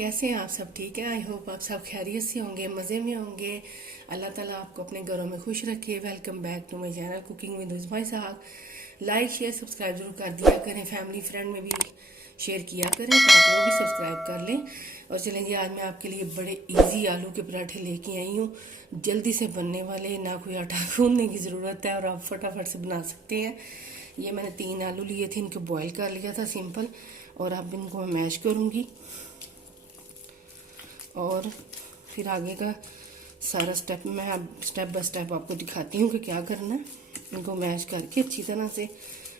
कैसे हैं आप सब? ठीक है। आई होप आप सब खैरियत से होंगे, मज़े में होंगे। अल्लाह ताला आपको अपने घरों में खुश रखे। Welcome back to my channel cooking with Uzma साहब। लाइक शेयर सब्सक्राइब जरूर कर दिया करें, फैमिली फ्रेंड में भी शेयर किया करें ताकि वो भी सब्सक्राइब कर लें। और चलें जी, आज मैं आपके लिए बड़े इजी आलू के पराठे लेके आई हूँ, जल्दी से बनने वाले, ना कोई आटा गूंदने की ज़रूरत है और आप फटाफट से बना सकते हैं। ये मैंने 3 आलू लिए थे, इनको बॉईल कर लिया था सिंपल, और अब इनको मैं मैश करूँगी और फिर आगे का सारा स्टेप मैं अब स्टेप बाय स्टेप आपको दिखाती हूँ कि क्या करना है। इनको मैश करके अच्छी तरह से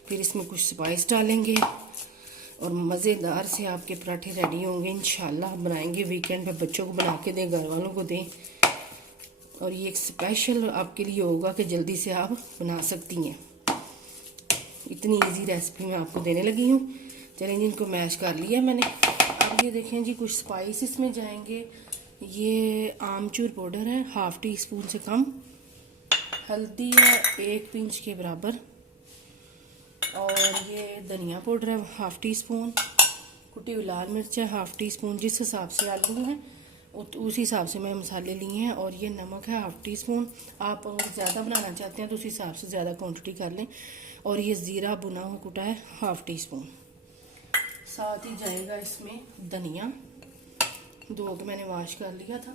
फिर इसमें कुछ स्पाइस डालेंगे और मज़ेदार से आपके पराठे रेडी होंगे इंशाल्लाह। बनाएंगे वीकेंड पे, बच्चों को बना के दें, घर वालों को दें, और ये एक स्पेशल आपके लिए होगा कि जल्दी से आप बना सकती हैं। इतनी इजी रेसिपी मैं आपको देने लगी हूँ। चलें जी, इनको मैश कर लिया मैंने। अब ये देखें जी, कुछ स्पाइस इसमें जाएंगे। ये आमचूर पाउडर है 1/2 टीस्पून से कम, हल्दी है 1 पिंच के बराबर, और ये धनिया पाउडर है 1/2 टीस्पून, कुटी हुई लाल मिर्च है 1/2 टीस्पून। जिस हिसाब से आलू हैं उस हिसाब से मैं मसाले लिए हैं। और ये नमक है 1/2 टीस्पून। आप अगर ज़्यादा बनाना चाहते हैं तो उस हिसाब से ज़्यादा क्वांटिटी कर लें। और ये ज़ीरा भुना हुआ कुटा है 1/2 टीस्पून। साथ ही जाएगा इसमें धनिया, 2 को मैंने वॉश कर लिया था,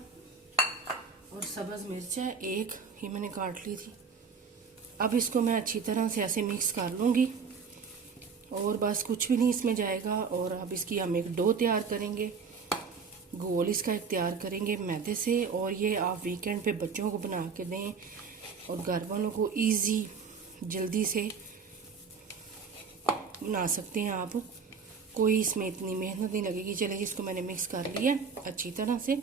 और सब्ज़ मिर्च है 1, ही मैंने काट ली थी। अब इसको मैं अच्छी तरह से ऐसे मिक्स कर लूँगी, और बस कुछ भी नहीं इसमें जाएगा। और अब इसकी हम एक डो तैयार करेंगे, गोल इसका एक तैयार करेंगे मैदे से। और ये आप वीकेंड पे बच्चों को बना के दें और घर वालों को इजी जल्दी से बना सकते हैं आप, कोई इसमें इतनी मेहनत नहीं लगेगी। चलिए, इसको मैंने मिक्स कर लिया अच्छी तरह से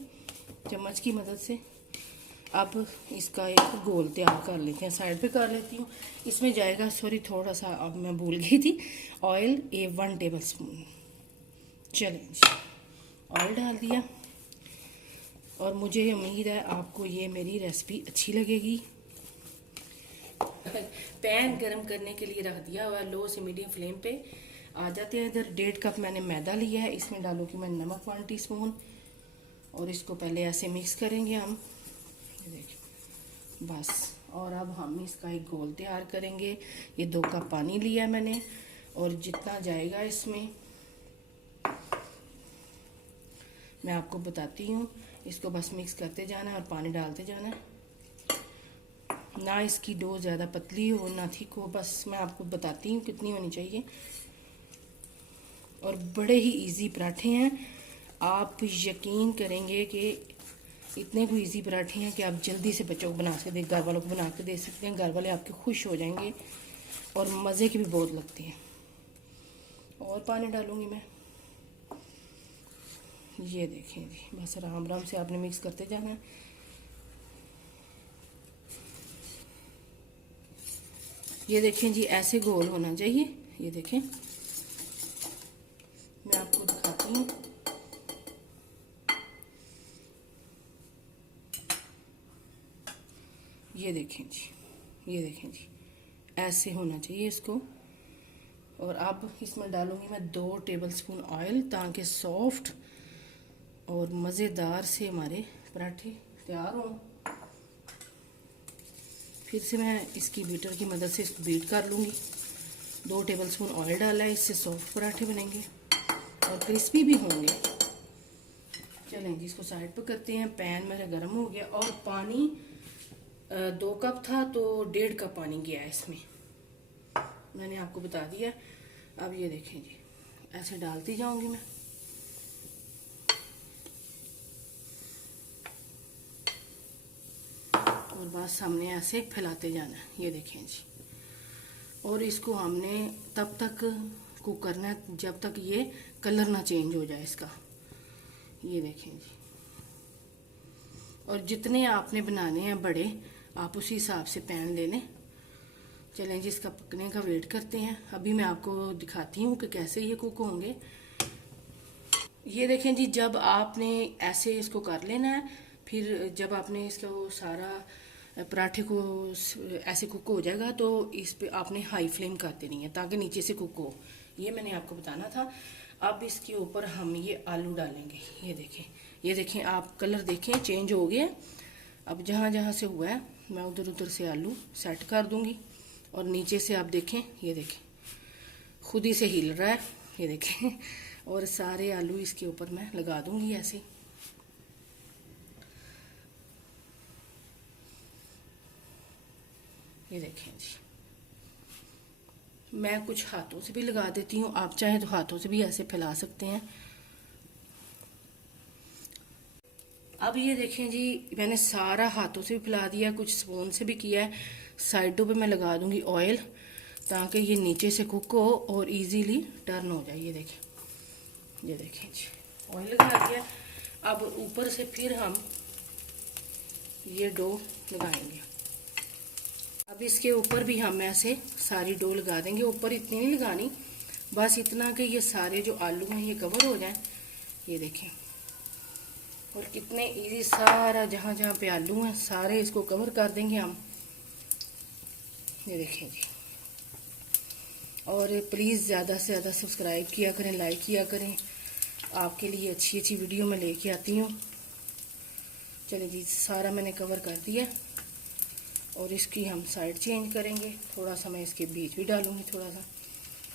चम्मच की मदद से। अब इसका एक गोल तैयार कर लेते हैं, साइड पे कर लेती हूँ। इसमें जाएगा, सॉरी थोड़ा सा अब मैं भूल गई थी, ऑयल 1 टेबल स्पून। चलिए, ऑयल डाल दिया, और मुझे उम्मीद है आपको ये मेरी रेसिपी अच्छी लगेगी। पैन गरम करने के लिए रख दिया हुआ है लो से मीडियम फ्लेम पे। आ जाते हैं इधर। 1.5 कप मैंने मैदा लिया है, इसमें डालूंगी मैं नमक 1 टीस्पून, और इसको पहले ऐसे मिक्स करेंगे हम, देखिए बस। और अब हम इसका एक घोल तैयार करेंगे। ये 2 कप पानी लिया है मैंने, और जितना जाएगा इसमें मैं आपको बताती हूँ। इसको बस मिक्स करते जाना है और पानी डालते जाना है। ना इसकी डो ज़्यादा पतली हो ना थिक हो, बस मैं आपको बताती हूँ कितनी होनी चाहिए। और बड़े ही इजी पराठे हैं, आप यकीन करेंगे कि इतने कोई इजी पराठे हैं कि आप जल्दी से बच्चों को बना के दे, घर वालों को बना के दे सकते हैं। घर वाले आपके खुश हो जाएंगे और मज़े के भी बहुत लगते हैं। और पानी डालूंगी मैं, ये देखें जी, बस आराम आराम से आपने मिक्स करते जाना है। ये देखें जी, ऐसे गोल होना चाहिए। ये देखें, मैं आपको दिखाती हूँ। ये देखें जी, ये देखें जी, ऐसे होना चाहिए इसको। और अब इसमें डालूंगी मैं 2 टेबलस्पून ऑयल, ताकि सॉफ्ट और मज़ेदार से हमारे पराठे तैयार हों। फिर से मैं इसकी बीटर की मदद से इसको बीट कर लूँगी। 2 टेबलस्पून ऑयल डाला है, इससे सॉफ्ट पराठे बनेंगे और क्रिस्पी भी होंगे। चलें जी, इसको साइड पर करते हैं। पैन मेरा गर्म हो गया, और पानी 2 कप था तो 1.5 कप पानी गया है इसमें, मैंने आपको बता दिया। अब ये देखें जी, ऐसे डालती जाऊंगी मैं, और बस हमने ऐसे फैलाते जाना है। ये देखें जी, और इसको हमने तब तक कुक करना है जब तक ये कलर ना चेंज हो जाए इसका। ये देखें जी, और जितने आपने बनाने हैं बड़े, आप उसी हिसाब से पैन ले लें। चलें जी, इसका पकने का वेट करते हैं। अभी मैं आपको दिखाती हूँ कि कैसे ये कुक होंगे। ये देखें जी, जब आपने ऐसे इसको कर लेना है, फिर जब आपने इसको सारा पराठे को ऐसे कुक हो जाएगा तो इस पे आपने हाई फ्लेम कर देनी है ताकि नीचे से कुक हो। ये मैंने आपको बताना था। अब इसके ऊपर हम ये आलू डालेंगे। ये देखें आप, कलर देखें चेंज हो गया। अब जहाँ जहाँ से हुआ है मैं उधर उधर से आलू सेट कर दूंगी। और नीचे से आप देखें, ये देखें खुद ही से हिल रहा है, ये देखें। और सारे आलू इसके ऊपर मैं लगा दूंगी ऐसे। ये देखें जी, मैं कुछ हाथों से भी लगा देती हूँ, आप चाहे तो हाथों से भी ऐसे फैला सकते हैं। अब ये देखें जी, मैंने सारा हाथों से भी फैला दिया, कुछ स्पून से भी किया है। साइडों पे मैं लगा दूंगी ऑयल, ताकि ये नीचे से कुक हो और इजीली टर्न हो जाए। ये देखें जी, ऑयल लगा दिया। अब ऊपर से फिर हम ये डो लगाएंगे। अब इसके ऊपर भी हम ऐसे सारी डो लगा देंगे। ऊपर इतनी नहीं लगानी, बस इतना कि ये सारे जो आलू हैं ये कवर हो जाएं। ये देखें, और कितने इजी, सारा जहाँ जहाँ पे आलू हैं सारे इसको कवर कर देंगे हम। ये देखें जी, और प्लीज़ ज़्यादा से ज़्यादा सब्सक्राइब किया करें, लाइक किया करें। आपके लिए अच्छी अच्छी वीडियो मैं लेके आती हूँ। चलिए जी, सारा मैंने कवर कर दिया। और इसकी हम साइड चेंज करेंगे। थोड़ा सा मैं इसके बीच भी डालूंगी थोड़ा सा,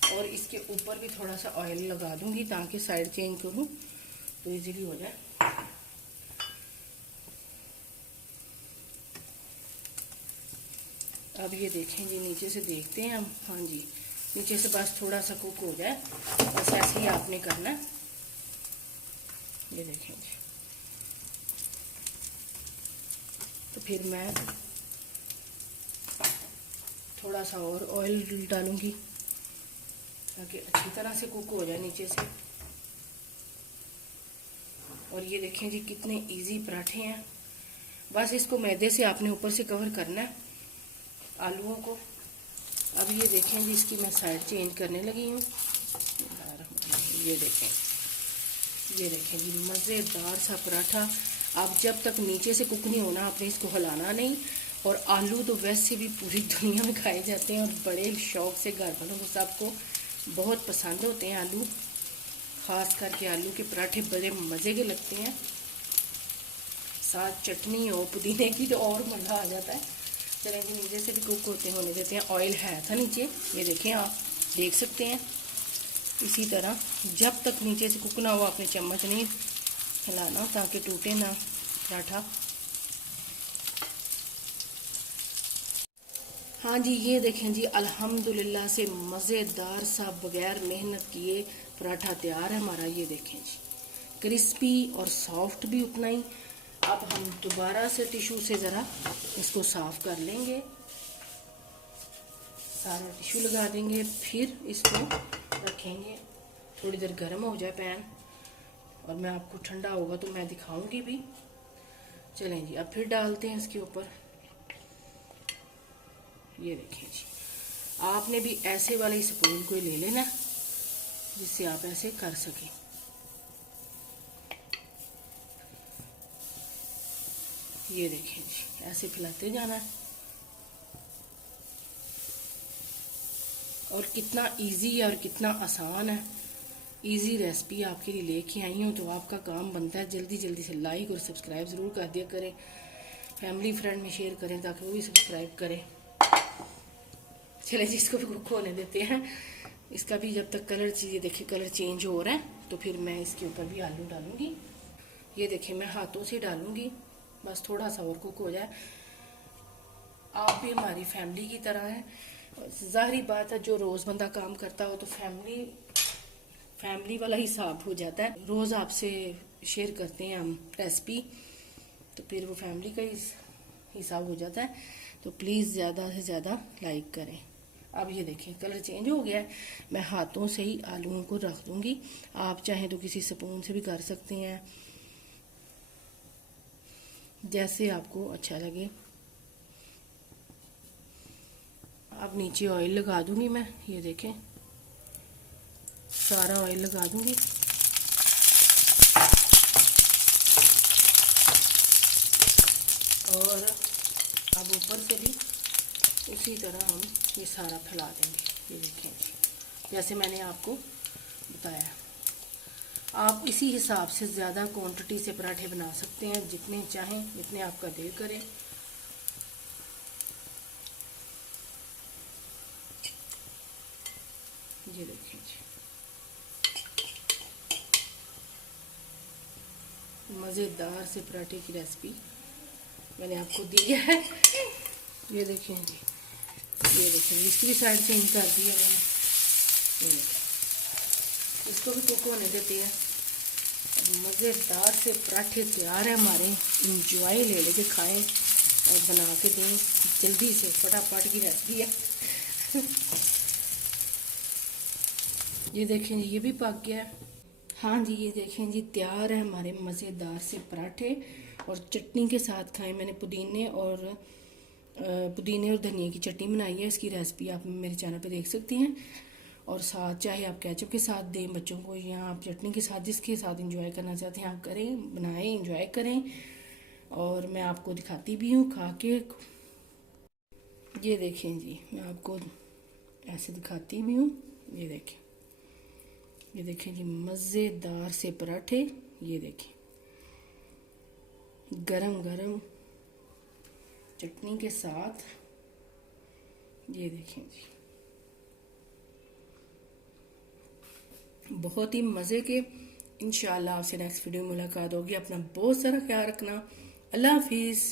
और इसके ऊपर भी थोड़ा सा ऑयल लगा दूंगी ताकि साइड चेंज करूँ तो इजीली हो जाए। अब ये देखें जी, नीचे से देखते हैं हम। हाँ जी, नीचे से बस थोड़ा सा कुक हो जाए, बस ऐसे ही आपने करना है। ये देखें जी, तो फिर मैं थोड़ा सा और ऑयल डालूंगी ताकि अच्छी तरह से कुक हो जाए नीचे से। और ये देखें जी, कितने इजी पराठे हैं। बस इसको मैदे से आपने ऊपर से कवर करना है आलूओं को। अब ये देखें जी, इसकी मैं साइड चेंज करने लगी हूँ। ये देखें जी, मज़ेदार सा पराठा। अब जब तक नीचे से कुक नहीं होना आपने इसको हिलाना नहीं। और आलू तो वैसे भी पूरी दुनिया में खाए जाते हैं और बड़े शौक से घर वालों को सबको बहुत पसंद होते हैं आलू। ख़ास करके आलू के पराठे बड़े मज़े के लगते हैं, साथ चटनी हो पुदीने की तो और मज़ा आ जाता है। चलें जी, नीचे से भी कुक होने देते हैं। ऑयल है था नीचे, ये देखें आप देख सकते हैं। इसी तरह जब तक नीचे से कुक ना हो आपने चम्मच नहीं हिलाना ताकि टूटे ना पराठा। हाँ जी, ये देखें जी, अल्हम्दुलिल्लाह से मज़ेदार सा बगैर मेहनत किए पराठा तैयार है हमारा। ये देखें जी, क्रिस्पी और सॉफ्ट भी उतना ही। अब हम दोबारा से टिश्यू से ज़रा इसको साफ़ कर लेंगे, सारा टिश्यू लगा देंगे, फिर इसको रखेंगे थोड़ी देर गर्म हो जाए पैन। और मैं आपको ठंडा होगा तो मैं दिखाऊंगी भी। चलें जी, अब फिर डालते हैं इसके ऊपर। ये देखें जी, आपने भी ऐसे वाले स्पून को ले लेना जिससे आप ऐसे कर सकें। ये देखें जी, ऐसे फैलाते जाना है। और कितना इजी है और कितना आसान है। इजी रेसिपी आपके लिए लेके आई हूँ, तो आपका काम बनता है जल्दी जल्दी से लाइक और सब्सक्राइब ज़रूर कर दिया करें। फैमिली फ्रेंड में शेयर करें ताकि वो भी सब्सक्राइब करें। चले जी, इसको भी कुक होने देते हैं। इसका भी जब तक कलर चीज़ें देखिए कलर चेंज हो रहा है तो फिर मैं इसके ऊपर भी आलू डालूंगी। ये देखिए, मैं हाथों से डालूंगी, बस थोड़ा सा और कुक हो जाए। आप भी हमारी फैमिली की तरह हैं। ज़ाहिरी बात है, जो रोज़ बंदा काम करता हो तो फैमिली वाला हिसाब हो जाता है। रोज़ आपसे शेयर करते हैं हम रेसिपी, तो फिर वो फैमिली का हिसाब हो जाता है। तो प्लीज़ ज़्यादा से ज़्यादा लाइक करें। अब ये देखें, कलर चेंज हो गया है। मैं हाथों से ही आलूओं को रख दूंगी, आप चाहें तो किसी स्पून से भी कर सकते हैं, जैसे आपको अच्छा लगे। अब नीचे ऑयल लगा दूंगी मैं। ये देखें, सारा ऑयल लगा दूंगी। और अब ऊपर से भी उसी तरह हम ये सारा फैला देंगे। ये देखें, जैसे मैंने आपको बताया। आप इसी हिसाब से ज़्यादा क्वांटिटी से पराठे बना सकते हैं, जितने चाहें, जितने आपका दिल करे। ये देखिए जी, मज़ेदार से पराठे की रेसिपी मैंने आपको दी है। ये देखिए जी, ये देखिए इसकी भी साइड चेंज कर दी है मैंने। ये देखिए, इसको भी कुक होने देती है। मज़ेदार से पराठे तैयार है हमारे। इंजॉय ले लेके खाएं और बना के दें, जल्दी से फटाफट की रेसिपी है। ये देखें जी, ये भी पक गया है। हाँ जी, ये देखें जी, तैयार है हमारे मज़ेदार से पराठे। और चटनी के साथ खाएं। मैंने पुदीने और धनिया की चटनी बनाई है। इसकी रेसिपी आप मेरे चैनल पे देख सकती हैं। और साथ चाहे आप केचप के साथ दें बच्चों को, या आप चटनी के साथ, जिसके साथ इंजॉय करना चाहते हैं आप करें, बनाएं, इंजॉय करें। और मैं आपको दिखाती भी हूँ खा के। ये देखें जी, मैं आपको ऐसे दिखाती भी हूँ। ये देखें, ये देखें जी, मज़ेदार से पराठे। ये देखें, गरम गरम चटनी के साथ। ये देखें जी, बहुत ही मज़े के। इंशाल्लाह आपसे नेक्स्ट वीडियो में मुलाकात होगी। अपना बहुत सारा ख्याल रखना। अल्लाह हाफिज़।